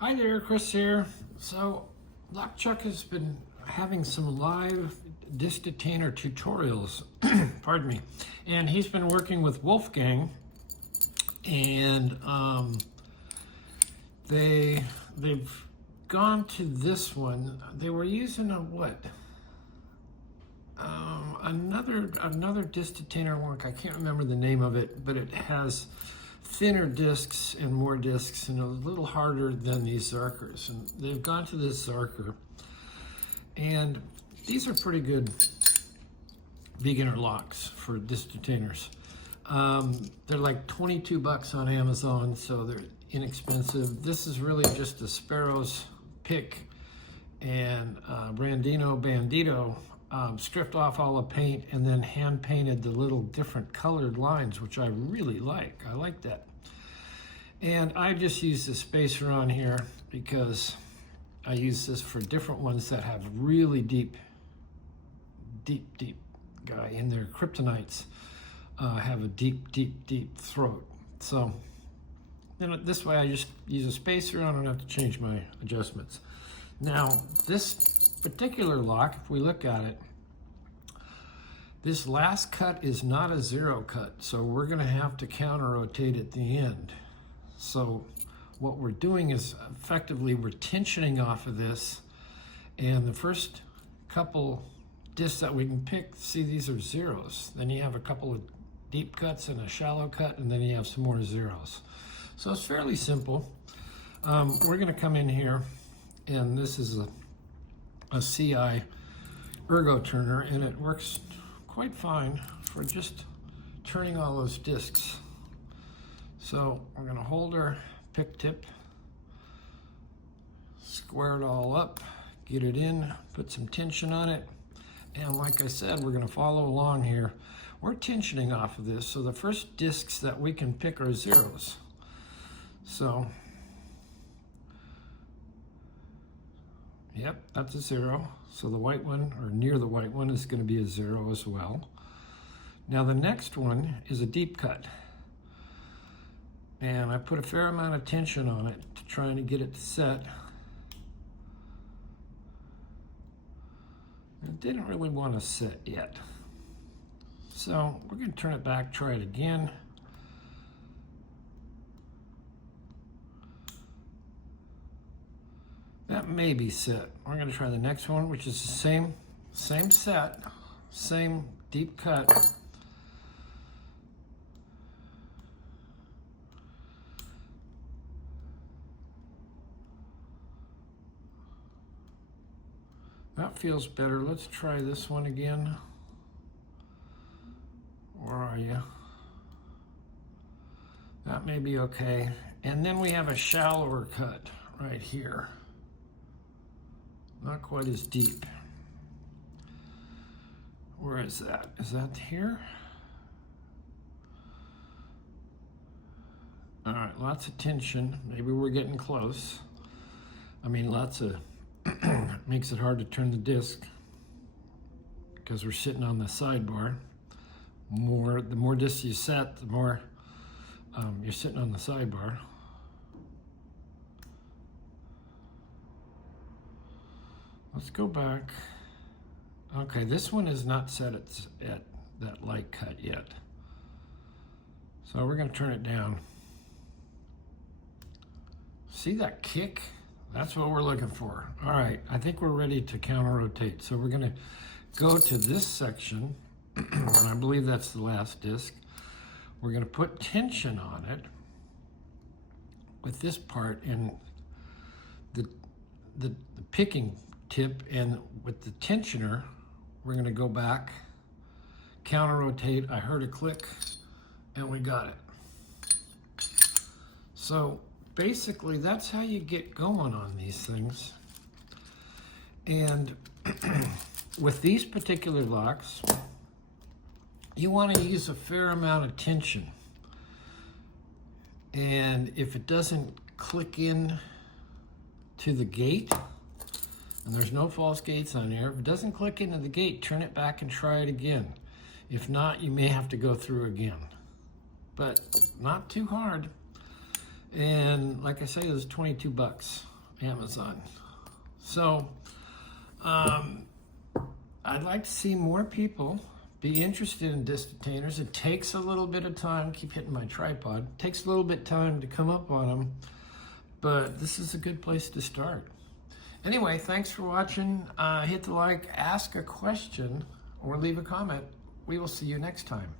Hi there, Chris here. So, Lock Chuck has been having some live disc detainer tutorials, pardon me, and he's been working with Wolfgang, and they've gone to this one. They were using a what? Another disc detainer work. I can't remember the name of it, but it has thinner discs and more discs and a little harder than these Zarkers. And they've gone to this Zarker, and these are pretty good beginner locks for disc detainers. They're like 22 bucks on Amazon, so they're inexpensive. This is really just a Sparrow's pick and Brandino Bandito. Stripped off all the paint and then hand painted the little different colored lines, which I really like. I like that. And I just use the spacer on here because I use this for different ones that have really deep guy in their kryptonites, have a deep throat. So then this way I just use a spacer. I don't have to change my adjustments. Now this particular lock, if we look at it, this last cut is not a zero cut, so we're going to have to counter rotate at the end. So what we're doing is effectively we're tensioning off of this, and the first couple discs that we can pick, see, these are zeros. Then you have a couple of deep cuts and a shallow cut, and then you have some more zeros. So it's fairly simple. We're going to come in here, and this is a CI ergo turner, and it works quite fine for just turning all those discs. So we're going to hold our pick tip, square it all up, get it in, put some tension on it, and like I said, we're going to follow along here. We're tensioning off of this, so the first discs that we can pick are zeros. So yep, that's a zero. So the white one, or near the white one, is going to be a zero as well. Now the next one is a deep cut. And I put a fair amount of tension on it to try to get it to set. It didn't really want to set yet. So we're going to turn it back, try it again. That may be set. We're going to try the next one, which is the same set, same deep cut. That feels better. Let's try this one again. Where are you? That may be okay. And then we have a shallower cut right here. Not quite as deep. Where is that? Is that here? All right, lots of tension. Maybe we're getting close. I mean, lots of, makes it hard to turn the disc because we're sitting on the sidebar. The more discs you set, the more you're sitting on the sidebar. Let's go back. Okay, this one is not set at that light cut yet. So we're going to turn it down. See that kick? That's what we're looking for. All right, I think we're ready to counter rotate. So we're going to go to this section, and I believe that's the last disc. We're going to put tension on it with this part, and the picking tip, and with the tensioner, we're going to go back, counter rotate. I heard a click, and we got it. So basically, that's how you get going on these things. And with these particular locks, you want to use a fair amount of tension. And if it doesn't click in to the gate, and there's no false gates on here, if it doesn't click into the gate, turn it back and try it again. If not, you may have to go through again. But not too hard. And like I say, it was 22 bucks Amazon. So I'd like to see more people be interested in disc detainers. It takes a little bit of time. Keep hitting my tripod. It takes a little bit of time to come up on them, but this is a good place to start. Anyway, thanks for watching. Hit the like, ask a question, or leave a comment. We will see you next time.